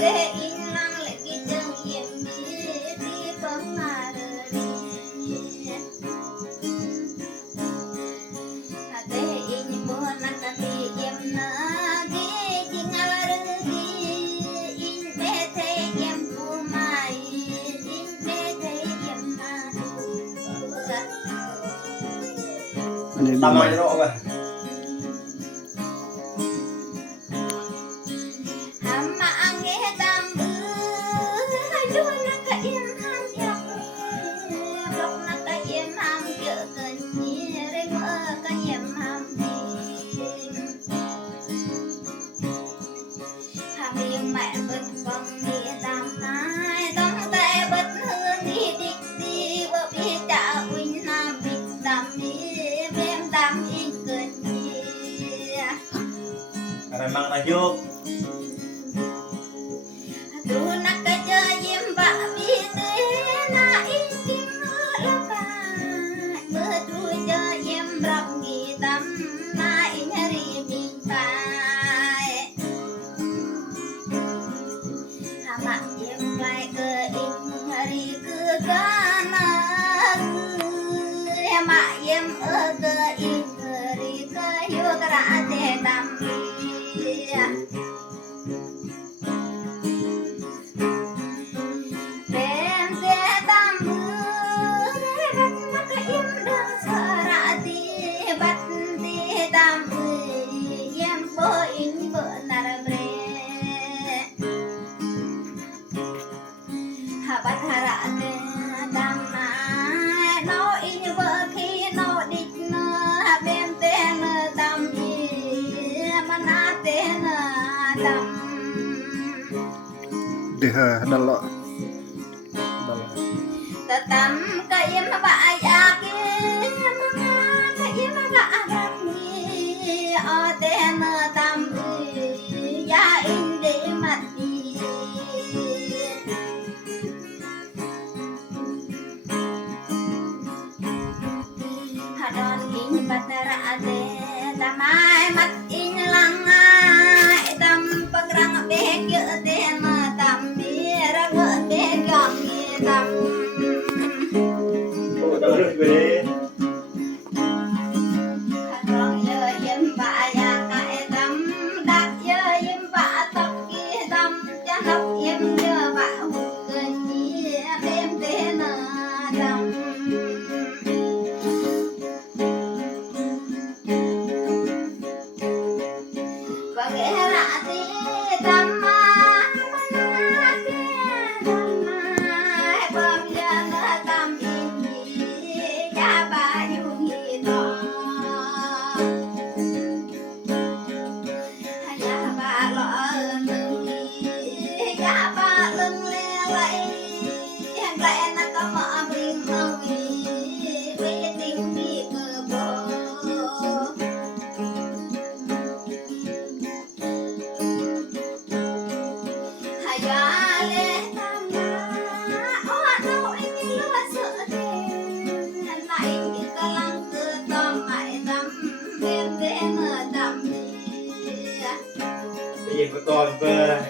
để in lăng lại cái chân yếm đi bấm mà đi để in buồn nặng cái yếm na đi chính là đi in để thấy yếm phù mai in để thấy yếm na tao nói rõ rồi mẹ bật con đi tam mai tông tê bật hương đi đi đi bờ bi trả uyn nam bị tam đi em tam đi cơn đi cái này mang là vô tu nak kerja yem bak bi te na isim laka betul je yem rap gi tam na in hari min pai mak yem lai ke in hari ke kana mak yem ke in hari ke yo kara te tam bắt hara te dam na no in vợ khi no địch na bên te na dam đi mana te na dam để đal lọ tetam ka yem ba ya ki mana ka yem ba dam ni o te na dam ya in de mat don in batara ade damai mat in langai dam pagrang bek de ma dam mira de gam dam tao được về don ye yem ba ya kai dam dak ye yem ba tok ki dam cha hap yem ye ba hu ke ni bem de na dam gì mà còn về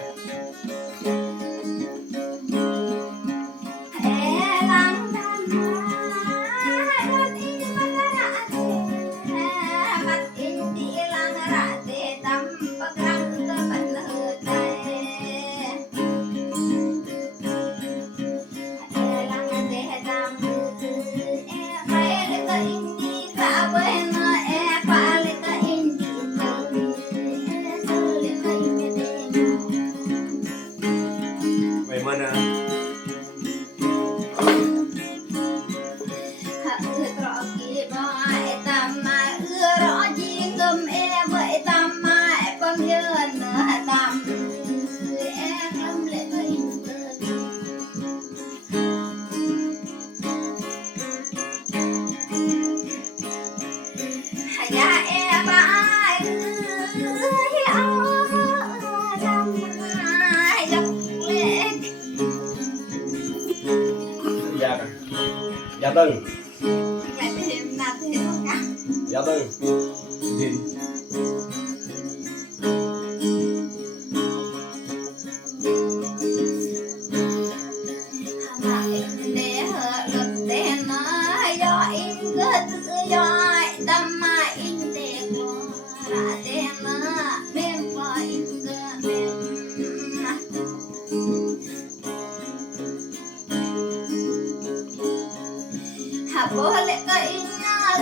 dạ từng dạ từng thì boleh ke ingat